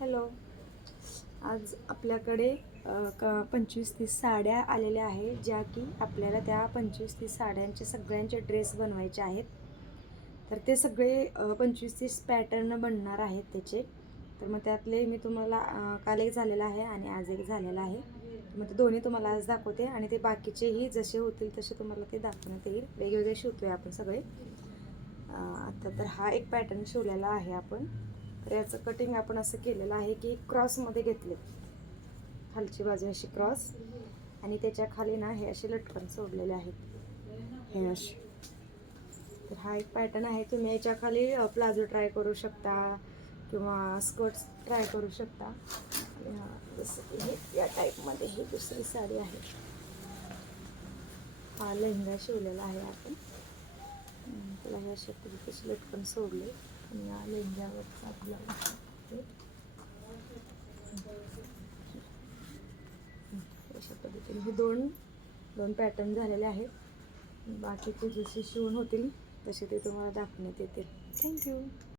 Hello. आज आपल्याकडे 25-30 साड्या आलेल्या आहेत, ज्या की आपल्याला त्या 25-30 साड्यांचे सगळ्यांचे ड्रेस बनवायचे आहेत. तर ते सगळे 25-30 पॅटर्न बनणार आहेत त्याचे. तर मग त्यातले मी तुम्हाला काल एक झालेला आहे आणि आज एक झालेला आहे. मग ते दोन्ही तुम्हाला आज दाखवते आणि ते बाकीचेही जसे होतील तसे तुम्हाला ते दाखवण्यात येईल. वेगवेगळे शिवतोय आपण सगळे. आता तर हा एक पॅटर्न शिवलेला आहे आपण. तर याचं कटिंग आपण असं केलेलं आहे की क्रॉसमध्ये घेतले, खालची बाजू अशी क्रॉस आणि त्याच्या खाली ना हे असे लटकन सोडलेले आहेत हे असे. तर हा एक पॅटर्न आहे. तुम्ही याच्या खाली प्लाझो ट्राय करू शकता किंवा स्कर्ट्स ट्राय करू शकता. जसं की हे या टाईपमध्ये ही दुसरी साडी आहे. हा लेहंगा शिवलेला आहे आपण. त्याला हे अशा पद्धतीचे लटकन सोडले आणि या लेहंग्यावरचा ब्लाऊज अशा पद्धतीने हे दोन पॅटर्न झालेले आहेत. बाकीचे जसे शिवून होतील तसे ते तुम्हाला दाखवण्यात येतील. थँक्यू.